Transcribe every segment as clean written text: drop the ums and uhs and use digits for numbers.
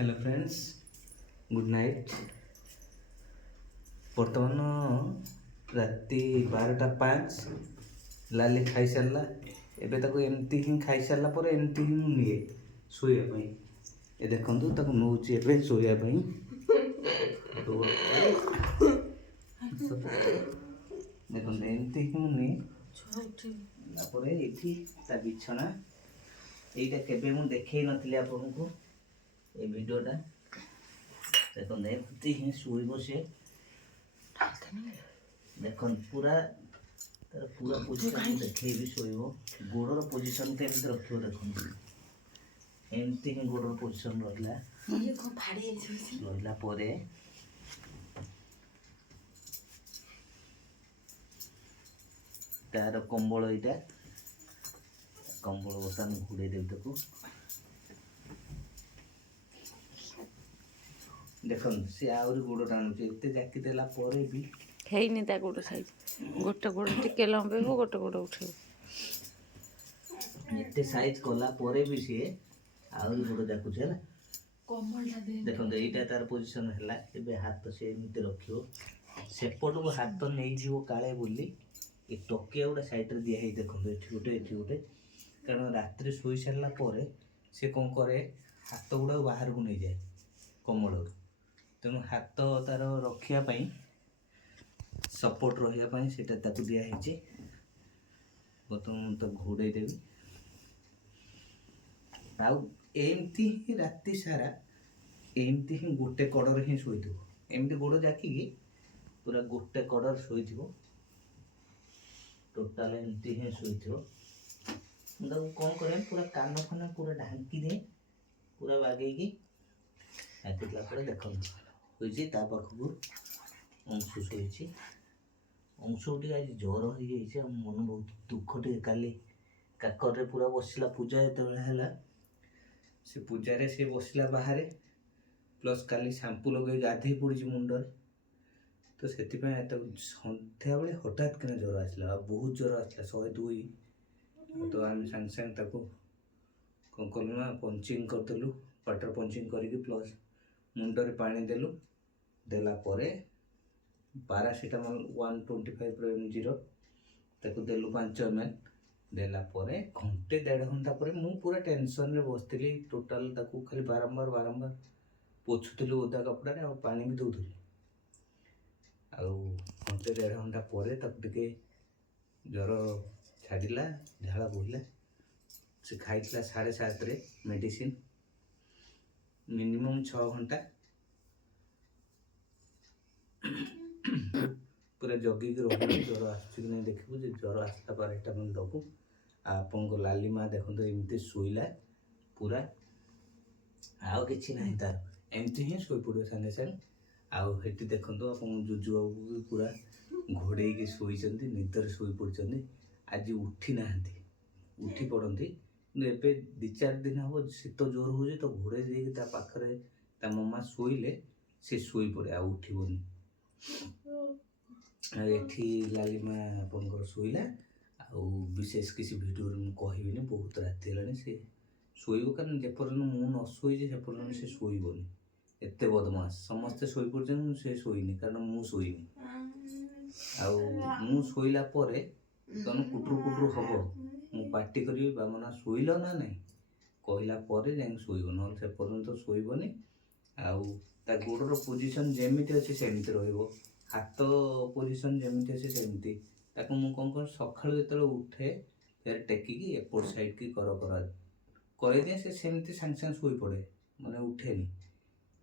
Hello friends good night. बर्तमान राति 12:05 लाली खाई सारा एबे ताको एमती ही खाई सारा पर एमती ही निए सोया पई ए देखंतु ताको नउची एबे सोया पई तो देखंतु एमती ही निए तापरे एठी ता बिछना एटा केबे मु देखै नथिले आपनको ए वीडियोटा देखो एमती ही शुइबो से देखो पूरा तार पूरा पोजीशन देखै भी शुइबो गोडर पोजीशन केमते रखियो देखो एमती ही गोडर पोजीशन रहला ये को फाड़ी रहला परे तार कंबल एटा कंबल बसान घुड़े देव ताको देखन से आउरी गोड़ टाणुचे एते जाकी देला परे भी हेइनी ता गोड़ साइज गोटे गोड़ टिके लंबेबो गोटे गोड़ उठेबो एते साइज कला परे भी से आउरी गोड़ जाकु छला कमलटा दे देखन एटा तार पोजीशन हला एबे हाथ से एमिते रखियो सेपट को हाथ नै जीवो काळे बोली ए टोके उडा साइड रे दिया हे देखन एठी गोटे कारण रात्रि सोई सारला परे से कोन करे हाथ गुडा बाहर को नै जाय कमल तेणु हाथ तार रखिया पई सपोर्ट रहिया पई सेटा ताकू दिया हेची बतम तो घोड़े देबी आउ एमती ही राति सारा एमती ही गोटे कड़र ही सोइथबो एमती गोड़ जाकी पूरा गोटे कड़र सोइथबो टोटल एमती ही सोइथबो मतलब कौन करे पूरा कान खाना पूरा ढांकी दे पूरा बागे की आतिला पर देखो होइछि ता पाखु अंशु सोइछि अंशुटी आज ज्वर हो जाइछि मन बहुत दुख टे काली काकर रे पूरा बसिला पूजा एते बेला हला से पूजा रे से बसिला बाहरे प्लस काली शैम्पू लगे गाधे पड़ी मुंडर तो सेति पे एत संध्या बेले हठात के ज्वर आसला बहुत ज्वर आसला 102 तो आम संग संग ताको कौन कलु ना पंचिंग करदेलु वाटर पंचिंग करके प्लस मुंडरे पानी देलु देला परे पैरासिटामोल 125 mg ताको देलु 5 ml देला परे घंटे 1.5 घंटा परे मु पूरा टेंशन रे बसतिली टोटल ताको खाली बारंबार पोछुतली ओदा कपड़ा रे और पानी भी दउतली आ घंटे 1.5 घंटा परे ताको टिके ज्वर छाड़िला झाड़ा बोला से खाइला 7:30 रे मेडिसिन मिनिमम 6 घंटा पूरा जगी के रहना ज्वर आसुची कि देखबो जे ज्वर आसला पैरासिटामोल दबो आपन को लाली मां देखो तो एमती सोइला पूरा आउ किछि नाही तार एमती ही सोई पड़ो संगे संग आउ हेटी देखंतो आपन जुजु बाबू भी पूरा घोड़े के सोई चंदी निदर सोई पड़चंदी आज उठी नाहंती उठी पड़ती एबे 2-4 दिन हम शीत जोर हो तो घोड़े देके ता पाखरे ता मम्मा शोइले से शोई पड़े आ उठिबनी एठी लाली मां आपनकर शोइला आ विशेष किसी वीडियो रे कहबिनी बहुत राति हेलानी से शोइबो कारण जेपर्यंत मु न शोइ जे सेपर्यंत से शोइबनी एते बदमाश समस्त शोइ पड़छन से शोइनी कारण मु शोइनी आ मु शोइला परे तनु कुटुर हबो मु पार्टी करी बामना शोइलो ना नहीं कहला परे जाई शोइबो न से पर्यंत शोइबोनी आउ ता गोडर पोजीशन जेमिति अछि सेमिति रहइबो हाथ पोजीशन जेमिति अछि सेमिति ताको मु कोन कोन सखाळु एतले उठे फेर टेकी की एपोर्ट साइड की करे दे से सेमिति संग संग शोइ पड़े माने उठेनी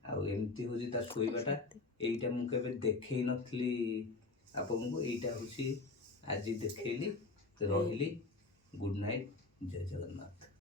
आउ एमिति होजी ता शोइबाटा एइटा मु केबे देखै नथली आपनको एइटा होची आज देखैली रहिली गुड नाइट जय जगन्नाथ।